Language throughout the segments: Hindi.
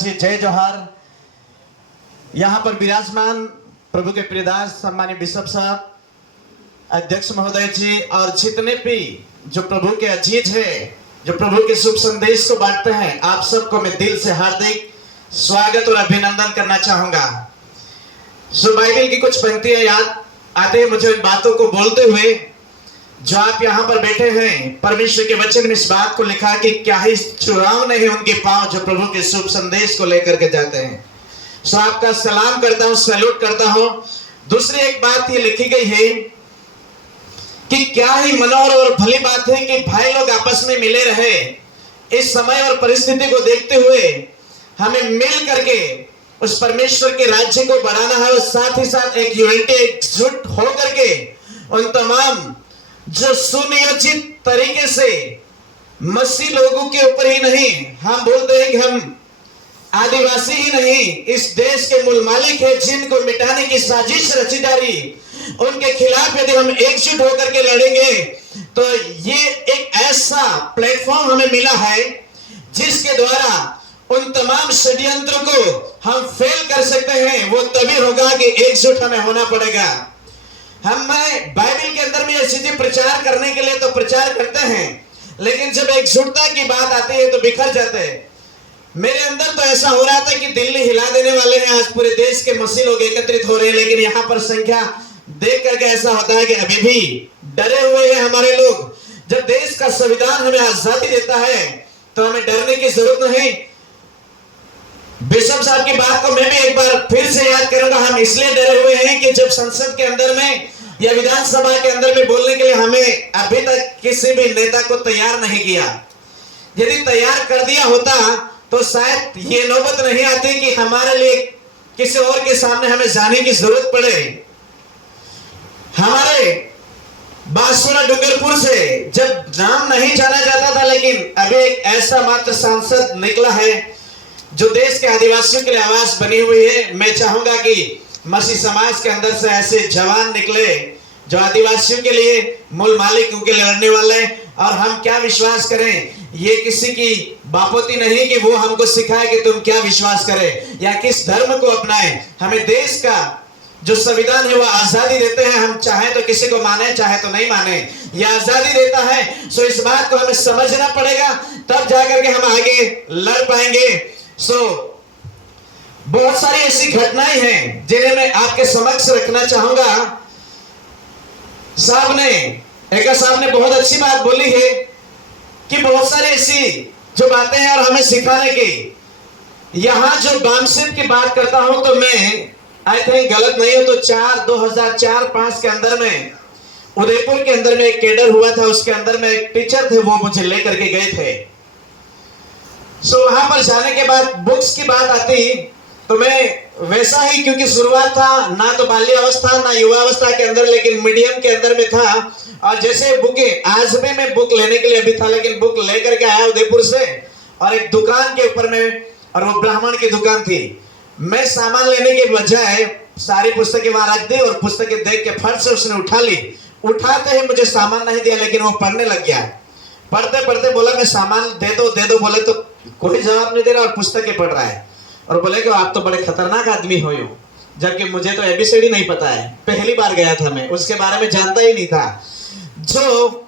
श्री जय जोहार। यहाँ पर विराजमान प्रभु के प्रियदास सम्मानित बिशप साहब, अध्यक्ष महोदय जी और जितने भी जो प्रभु के अजीज है, जो प्रभु के शुभ संदेश को बांटते हैं, आप सबको मैं दिल से हार्दिक स्वागत और अभिनंदन करना चाहूंगा। सो बाइबल की कुछ पंक्तियां याद आते हैं मुझे इन बातों को बोलते हुए। जो आप यहाँ पर बैठे हैं, परमेश्वर के वचन में इस बात को लिखा कि क्या ही चुराव नहीं उनके पांव जो प्रभु के शुभ संदेश को लेकर के जाते हैं। सो आपका सलाम करता हूँ, सैल्यूट करता हूँ। दूसरी एक बात ये लिखी गई है कि क्या ही मनोहर और भली बात है कि भाई लोग आपस में मिले रहे। इस समय और परिस्थिति को देखते हुए हमें मिल करके उस परमेश्वर के राज्य को बढ़ाना है और साथ ही साथ एक यूनिटी, एकजुट होकर के उन तमाम जो सुनियोजित तरीके से मसीह लोगों के ऊपर ही नहीं, हम बोलते हैं कि हम आदिवासी ही नहीं, इस देश के मूल मालिक है, जिनको मिटाने की साजिश रची जा रही, उनके खिलाफ यदि हम एकजुट होकर के लड़ेंगे तो ये एक ऐसा प्लेटफॉर्म हमें मिला है जिसके द्वारा उन तमाम षड्यंत्रों को हम फेल कर सकते हैं। वो तभी होगा कि एकजुट हमें होना पड़ेगा। हम बाइबल के अंदर में ये चीजें प्रचार करने के लिए तो प्रचार करते हैं, लेकिन जब एकजुटता की बात आती है तो बिखर जाते हैं। मेरे अंदर तो ऐसा हो रहा था कि दिल्ली हिला देने वाले हैं, आज पूरे देश के मसीह लोग एकत्रित हो रहे हैं, लेकिन यहाँ पर संख्या देख करके ऐसा होता है कि अभी भी डरे हुए हैं हमारे लोग। जब देश का संविधान हमें आजादी देता है तो हमें डरने की जरूरत नहीं। बिशप साहब की बात को मैं भी एक बार फिर से याद करूंगा। हम इसलिए डरे हुए हैं कि जब संसद के अंदर में या विधानसभा के अंदर में बोलने के लिए हमें अभी तक किसी भी नेता को तैयार नहीं किया। यदि तैयार कर दिया होता तो शायद ये नौबत नहीं आती कि हमारे लिए किसी और के सामने हमें जाने की जरूरत पड़े। हमारे बांसुरा डूंगरपुर से जब नाम नहीं जाना जाता था, लेकिन अभी एक ऐसा मात्र सांसद निकला है जो देश के आदिवासियों के लिए आवाज बनी हुई है। मैं चाहूंगा कि मसीह समाज के अंदर से ऐसे जवान निकले जो आदिवासियों के लिए, मूल मालिकों के लिए लड़ने वाले हैं। और हम क्या विश्वास करें, ये किसी की बापोती नहीं कि वो हमको सिखाए कि तुम क्या विश्वास करें या किस धर्म को अपनाएं। हमें देश का जो संविधान है वो आजादी देते हैं। हम चाहे तो किसी को माने, चाहे तो नहीं माने, ये आजादी देता है। सो इस बात को हमें समझना पड़ेगा, तब जाकर के हम आगे लड़ पाएंगे। सो बहुत सारी ऐसी घटनाएं हैं जिन्हें मैं आपके समक्ष रखना चाहूंगा। साहब ने बहुत अच्छी बात बोली है कि बहुत सारी ऐसी जो बातें हैं और हमें सिखाने की। यहां जो बामसिद की बात करता हूं तो मैं आई थिंक गलत नहीं हो तो 2004-5 के अंदर में उदयपुर के अंदर में एक केडर हुआ था। उसके अंदर में एक टीचर थे, वो मुझे लेकर के गए थे। सो वहां पर जाने के बाद बुक्स की बात आती तो मैं वैसा ही, क्योंकि शुरुआत था ना तो बाल्यावस्था ना युवावस्था के अंदर, लेकिन मीडियम के अंदर में था। और जैसे बुकें, आज भी मैं बुक लेने के लिए अभी था, लेकिन बुक लेकर के आया उदयपुर से और एक दुकान के ऊपर में, और वो ब्राह्मण की दुकान थी। मैं सामान लेने के बजाय सारी पुस्तकें वहां रख दी और पुस्तकें देख के फट से उसने उठा ली। उठाते ही मुझे सामान नहीं दिया, लेकिन वो पढ़ने लग गया। पढ़ते पढ़ते बोला मैं सामान दे दो बोले तो कोई जवाब नहीं दे रहा और पुस्तकें पढ़ रहा है। और बोले कि आप तो बड़े खतरनाक आदमी हो, जबकि मुझे तो एबीसीडी नहीं पता है, पहली बार गया था मैं, उसके बारे में जानता ही नहीं था। जो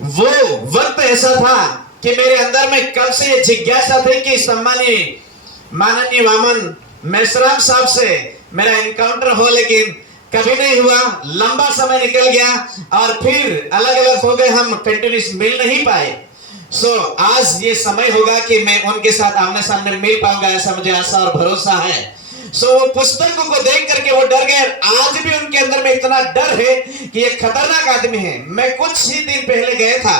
वो वक्त ऐसा था कि मेरे अंदर में कल से ये जिज्ञासा थी कि सम्मानीय माननीय वामन मेश्राम साहब से मेरा एनकाउंटर हो, लेकिन कभी नहीं हुआ। लंबा समय निकल गया और फिर अलग अलग हो गए, हम कंटिन्यूस मिल नहीं पाए। सो आज ये समय होगा कि मैं उनके साथ आमने सामने मिल पाऊंगा, ऐसा मुझे आशा और भरोसा है। सो वो पुस्तकों को देख करके वो डर गए। आज भी उनके अंदर में इतना डर है कि ये खतरनाक आदमी है। मैं कुछ ही दिन पहले गया था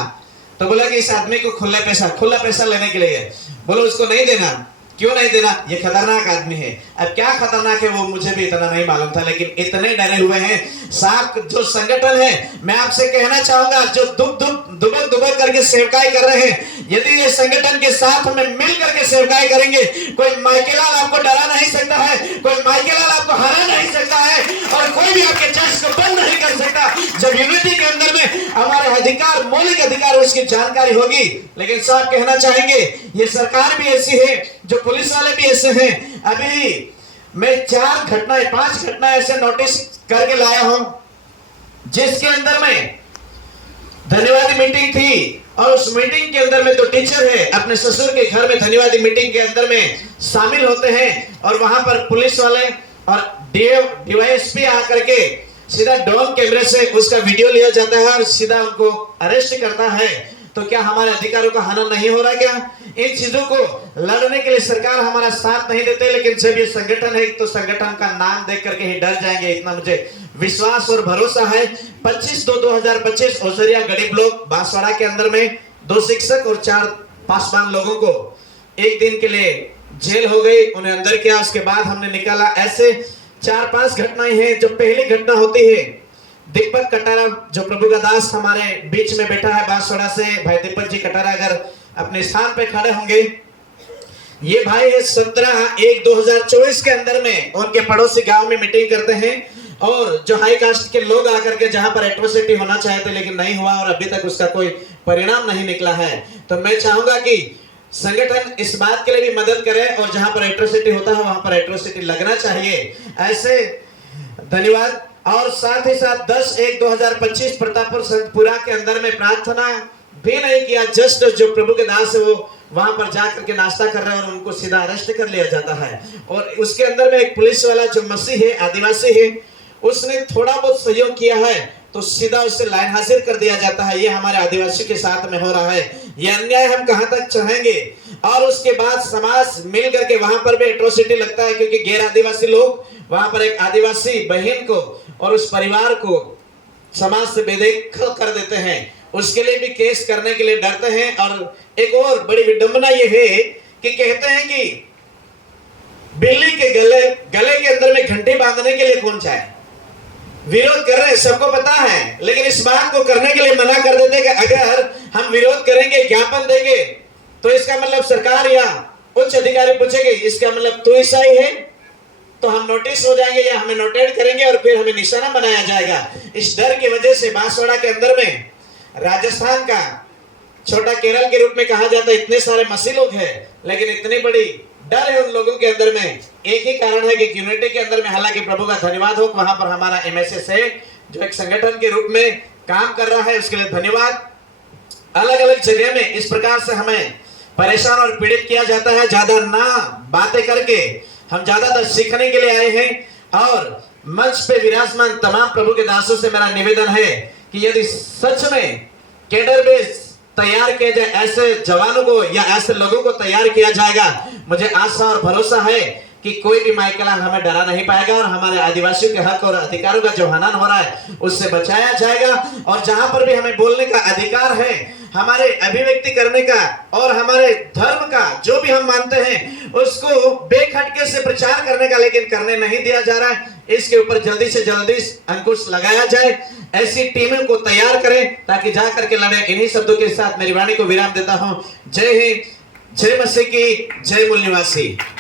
तो बोला कि इस आदमी को खुला पैसा लेने के लिए, बोलो उसको नहीं देना। क्यों नहीं देना, ये खतरनाक आदमी है। अब क्या खतरनाक है वो मुझे भी इतना नहीं मालूम था, लेकिन इतने डरे हुए हैं। साहब जो संगठन है, मैं आपसे कहना चाहूंगा, जो दुबक करके सेवकाई कर रहे हैं, यदि ये संगठन के साथ में मिल करके सेवकाई करेंगे, कोई माइकेलाल आपको डरा नहीं सकता है, कोई माइकेलाल आपको हरा नहीं सकता है, और कोई भी आपके चर्च को बंद नहीं कर सकता। जब यूनिटी के अंदर में हमारे अधिकार, मौलिक अधिकार, उसकी जानकारी होगी। लेकिन साहब कहना चाहेंगे, ये सरकार भी ऐसी है जो पुलिस वाले भी ऐसे हैं। अभी मैं 5 घटनाएं ऐसे नोटिस करके लाया हूं जिसके अंदर में धन्यवाद मीटिंग थी, और उस मीटिंग के अंदर में तो टीचर है अपने ससुर के घर में धन्यवाद मीटिंग के अंदर में शामिल होते हैं, और वहां पर पुलिस वाले और डीवाईएसपी आकर के सीधा ड्रोन कैमरे से उसका वीडियो लिया जाता है और सीधा उनको अरेस्ट करता है। तो क्या हमारे अधिकारों का हनन नहीं हो रहा? क्या इन चीजों को लड़ने के लिए सरकार हमारा साथ नहीं देते? लेकिन जब ये संगठन है तो संगठन का नाम देख करके ही डर जाएंगे, इतना मुझे विश्वास और भरोसा है। 25/2/2025 ओसरिया गरीब लोग बांसवाड़ा के अंदर में 2 शिक्षक और 4 पासवान लोगों को 1 दिन के लिए जेल हो गई, उन्हें अंदर किया, उसके बाद हमने निकाला। ऐसे 4-5 घटनाएं हैं। जो पहली घटना होती है, दीपक कटारा जो प्रभु का दास हमारे बीच में बैठा है बांसवाड़ा से, भाई दीपक जी कटारा अगर अपने स्थान पे खड़े होंगे, ये भाई है 17/1/2024 के अंदर में उनके पड़ोसी गांव में मीटिंग करते हैं, और जो हाई कास्ट के लोग आकर के जहां पर एट्रोसिटी होना चाहते लेकिन नहीं हुआ और अभी तक उसका कोई परिणाम नहीं निकला है। तो मैं चाहूंगा कि संगठन इस बात के लिए भी मदद करे, और जहां पर एट्रोसिटी होता है वहां पर एट्रोसिटी लगना चाहिए। ऐसे धन्यवाद। और साथ ही साथ 10/1/2025 प्रतापपुर संतपुरा के अंदर में प्रार्थना भी नहीं किया, जस्ट जो प्रभु के दास है वो वहां पर जाकर के नाश्ता कर रहे हैं और उनको सीधा अरेस्ट कर लिया जाता है। और उसके अंदर में एक पुलिस वाला जो मसीह है, आदिवासी है, उसने थोड़ा बहुत सहयोग किया है तो सीधा उससे लाइन हाजिर कर दिया जाता है। ये हमारे आदिवासी के साथ में हो रहा है। ये अन्याय हम कहां तक चाहेंगे? और उसके बाद समाज मिल करके वहां पर भी एट्रोसिटी लगता है, क्योंकि गैर आदिवासी लोग वहां पर एक आदिवासी बहन को और उस परिवार को समाज से बेदखल कर देते हैं, उसके लिए भी केस करने के लिए डरते हैं। और एक और बड़ी विडंबना ये है कि कहते हैं कि बिल्ली के गले के अंदर में घंटी बांधने के लिए कौन चाहे? विरोध कर रहे हैं, सबको पता है, लेकिन इस बात को करने के लिए मना कर देते हैं कि अगर हम विरोध करेंगे, ज्ञापन देंगे, तो इसका मतलब सरकार या उच्च अधिकारी पूछेंगे इसका मतलब तू ईसाई है, तो हम नोटिस हो जाएंगे या हमें नोटेट करेंगे और फिर हमें निशाना बनाया जाएगा। इस डर की वजह से बांसवाड़ा के अंदर में राजस्थान का छोटा केरल के रूप में कहा जाता है, इतने सारे मसीह लोग हैं, लेकिन इतनी बड़ी डर है उन लोगों के अंदर में। एक ही कारण है कि यूनिटी के अंदर में, हालांकि प्रभु का धन्यवाद हो, वहां पर हमारा एमएसएस है जो एक संगठन के रूप में काम कर रहा है, उसके लिए धन्यवाद। अलग अलग जगह में इस प्रकार से हमें परेशान और पीड़ित किया जाता है। ज्यादा ना बातें करके हम ज्यादातर सीखने के लिए आए हैं। और मंच पे विराजमान तमाम प्रभु के दासों से मेरा निवेदन है कि यदि सच में कैडर बेस तैयार किया जाए, ऐसे जवानों को या ऐसे लोगों को तैयार किया जाएगा, मुझे आशा और भरोसा है कि कोई भी माइकलाल हमें डरा नहीं पाएगा और हमारे आदिवासियों के हक और अधिकारों का जो हनन हो रहा है उससे बचाया जाएगा। और जहां पर भी हमें बोलने का अधिकार है, हमारे अभिव्यक्ति करने का और हमारे धर्म का जो भी हम मानते हैं उसको बेखटके से प्रचार करने का, लेकिन करने नहीं दिया जा रहा है। इसके ऊपर जल्दी से जल्दी अंकुश लगाया जाए, ऐसी टीमों को तैयार करें ताकि जाकर के लड़े। इन्हीं शब्दों के साथ मेरी वाणी को विराम देता हूं। जय हिंद, जय मसीह की, जय मूल निवासी।